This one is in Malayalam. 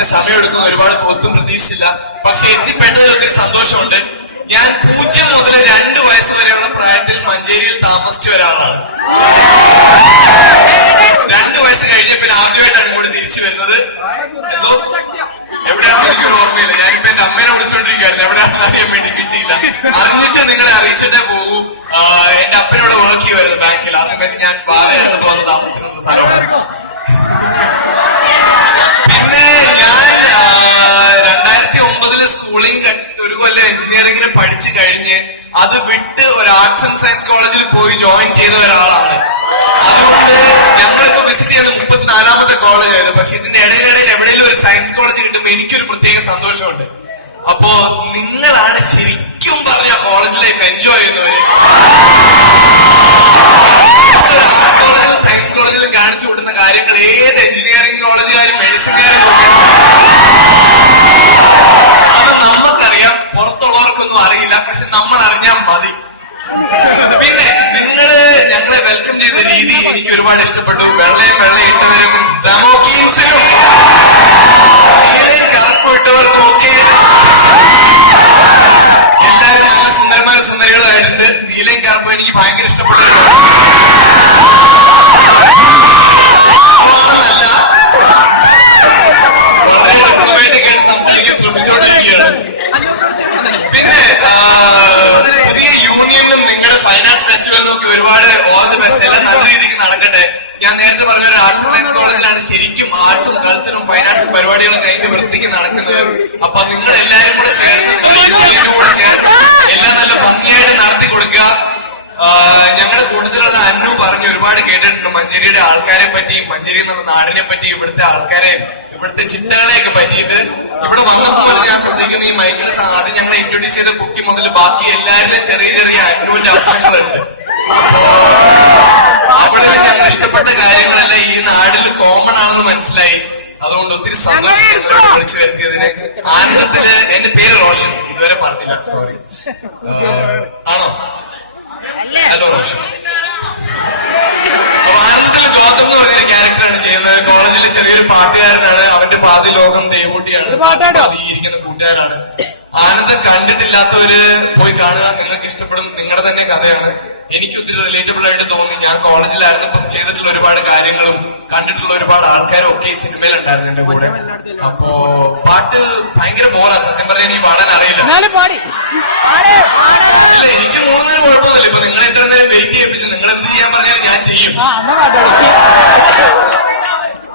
ഇത്ര സമയം എടുക്കുന്ന ഒരുപാട് ഒത്തും പ്രതീക്ഷിച്ചില്ല. പക്ഷെ എത്തിപ്പെട്ടതിൽ ഒത്തിരി സന്തോഷമുണ്ട്. ഞാൻ 0 മുതൽ 2 വയസ്സ് വരെയുള്ള പ്രായത്തിൽ മഞ്ചേരിയിൽ താമസിച്ച ഒരാളാണ്. 2 വയസ്സ് കഴിഞ്ഞ പിന്നെ ആദ്യമായിട്ടാണ് ഇങ്ങോട്ട് തിരിച്ചു വരുന്നത്. എന്തോ എവിടെയാണെന്ന് എനിക്കൊരു ഓർമ്മയില്ല. ഞാനിപ്പോ എന്റെ അമ്മേനെ വിളിച്ചോണ്ടിരിക്കുകയായിരുന്നു. എവിടെയാണെന്ന് അറിയാൻ വേണ്ടി കിട്ടിയില്ല. അറിഞ്ഞിട്ട് നിങ്ങളെ അറിയിച്ചിട്ടേ പോകൂ. എന്റെ അപ്പനോട് വർക്ക് ചെയ്യുമായിരുന്നു ബാങ്കിൽ. ആ സമയത്ത് ഞാൻ ബാലയായിരുന്നു വന്ന് താമസിക്കുന്ന സ്ഥലമാണ്. പിന്നെ ഞാൻ 2009 സ്കൂളിംഗ് ഒരു കൊല്ലം എഞ്ചിനീയറിംഗിന് പഠിച്ചു കഴിഞ്ഞ് അത് വിട്ട് ഒരു ആർട്സ് ആൻഡ് സയൻസ് കോളേജിൽ പോയി ജോയിൻ ചെയ്ത ഒരാളാണ്. അതുകൊണ്ട് ഞങ്ങളിപ്പോ വിസിറ്റ് ചെയ്ത 34ാമത്തെ കോളേജായിരുന്നു. പക്ഷെ ഇതിന്റെ ഇടയിലിടയിൽ എവിടെയെങ്കിലും ഒരു സയൻസ് കോളേജ് കിട്ടുമ്പോൾ എനിക്കൊരു പ്രത്യേക സന്തോഷമുണ്ട്. അപ്പോ നിങ്ങളാണ് ശരിക്കും പറഞ്ഞ കോളേജ് ലൈഫ് എൻജോയ് ചെയ്യുന്നവര്. ആർട്സ് കോളേജിലും സയൻസ് കോളേജിലും കാണിച്ചു കൊടുക്കുന്ന കാര്യങ്ങൾ ഏത് എഞ്ചിനീയറിംഗ് കോളേജുകാരും മെഡിസിൻകാരും അത് നമുക്കറിയാം, പുറത്തുള്ളവർക്കൊന്നും അറിയില്ല. പക്ഷെ നമ്മൾ അറിഞ്ഞാൽ മതി. പിന്നെ ഞങ്ങളെ വെൽക്കം ചെയ്ത രീതി എനിക്ക് ഒരുപാട് ഇഷ്ടപ്പെട്ടു. വെള്ളയും ഇട്ടവരും കളർപ്പിട്ടവർക്കും ഒക്കെ എല്ലാരും നല്ല സുന്ദരന്മാരും സുന്ദരികളായിട്ടുണ്ട്. നീലയും കറുപ്പും എനിക്ക് ഭയങ്കര ഇഷ്ടപ്പെട്ടു. സംസാരിക്കാൻ ശ്രമിച്ചുകൊണ്ടിരിക്കുകയാണ്. പിന്നെ പുതിയ യൂണിയനും നിങ്ങളുടെ ഫൈനാൻസ് ഫെസ്റ്റിവലിനും ഒക്കെ ഒരുപാട് ഓൾ ദി ബെസ്റ്റ്. എല്ലാം നല്ല രീതിക്ക് നടക്കട്ടെ. ഞാൻ നേരത്തെ പറഞ്ഞ ഒരു ആർട്സ് ആൻഡ് സയൻസ് കോളേജിലാണ് ശരിക്കും ആർട്സും കൾച്ചറും ഫൈനാൻസും പരിപാടികളൊക്കെ അതിന്റെ വൃത്തിക്ക് നടക്കുന്നത്. അപ്പൊ നിങ്ങൾ എല്ലാരും കൂടെ ചേർന്ന് നിങ്ങളുടെ യൂണിയന്റെ കൂടെ ചേർന്ന് എല്ലാം നല്ല ഭംഗിയായിട്ട് നടത്തി കൊടുക്കുക. ഞങ്ങളുടെ കൂട്ടത്തിലുള്ള അന്നു പറഞ്ഞ് ഒരുപാട് കേട്ടിട്ടുണ്ട് മഞ്ചേരിയുടെ ആൾക്കാരെ പറ്റിയും മഞ്ചേരി എന്നുള്ള നാടിനെ പറ്റിയും ഇവിടുത്തെ ആൾക്കാരെ ഇവിടുത്തെ ചിട്ടകളെയൊക്കെ പറ്റിയിട്ട്. ഇവിടെ വന്നപ്പോൾ ഞാൻ ശ്രദ്ധിക്കുന്ന ഈ മൈക്കിൾ ആദ്യം ഞങ്ങളെ ഇൻട്രൊഡ്യൂസ് ചെയ്ത കുട്ടി മുതൽ ബാക്കി എല്ലാവരുടെയും ചെറിയ ചെറിയ അന്നുവിന്റെ അംശങ്ങളുണ്ട്. അപ്പോ അവിടെ ഞങ്ങൾ ഇഷ്ടപ്പെട്ട കാര്യങ്ങളെല്ലാം ഈ നാട്ടിൽ കോമൺ ആണെന്ന് മനസ്സിലായി. അതുകൊണ്ട് ഒത്തിരി സന്തോഷം വിളിച്ചു വരുത്തിയതിന്. ആനന്ദത്തില് എന്റെ പേര് റോഷൻ, ഇതുവരെ പറഞ്ഞില്ല, സോറി. ആണോ? ഹലോ റോഷൻ. അപ്പൊ ആനന്ദത്തില് ഗൗതം എന്ന് പറഞ്ഞൊരു ക്യാരക്ടറാണ് ചെയ്യുന്നത്. കോളേജിലെ ചെറിയൊരു പാട്ടുകാരനാണ്. അവന്റെ പാതി ലോകം ദേവൂട്ടിയാണ്, പാതി ഇരിക്കുന്ന കൂട്ടുകാരാണ്. ആനന്ദം കണ്ടിട്ടില്ലാത്തവര് പോയി കാണുക, നിങ്ങൾക്ക് ഇഷ്ടപ്പെടും. നിങ്ങളുടെ തന്നെ കഥയാണ്. എനിക്ക് ഒത്തിരി റിലേറ്റബിൾ ആയിട്ട് തോന്നി. ഞാൻ കോളേജിലായിരുന്നപ്പം ചെയ്തിട്ടുള്ള ഒരുപാട് കാര്യങ്ങളും കണ്ടിട്ടുള്ള ഒരുപാട് ആൾക്കാരും ഒക്കെ ഈ സിനിമയിലുണ്ടായിരുന്നു എന്റെ കൂടെ. അപ്പോ പാട്ട് ഭയങ്കര ബോറാ, സത്യം പറഞ്ഞാൽ എനിക്ക് പാടാൻ അറിയില്ല. ഇല്ല, എനിക്ക് മൂന്നിന് കുഴപ്പമൊന്നുമില്ല. ഇപ്പൊ നിങ്ങൾ എത്ര നേരം വെയിറ്റ് ചെയ്യിപ്പിച്ചു. നിങ്ങൾ എന്ത് ചെയ്യാൻ പറഞ്ഞാലും ഞാൻ ചെയ്യും.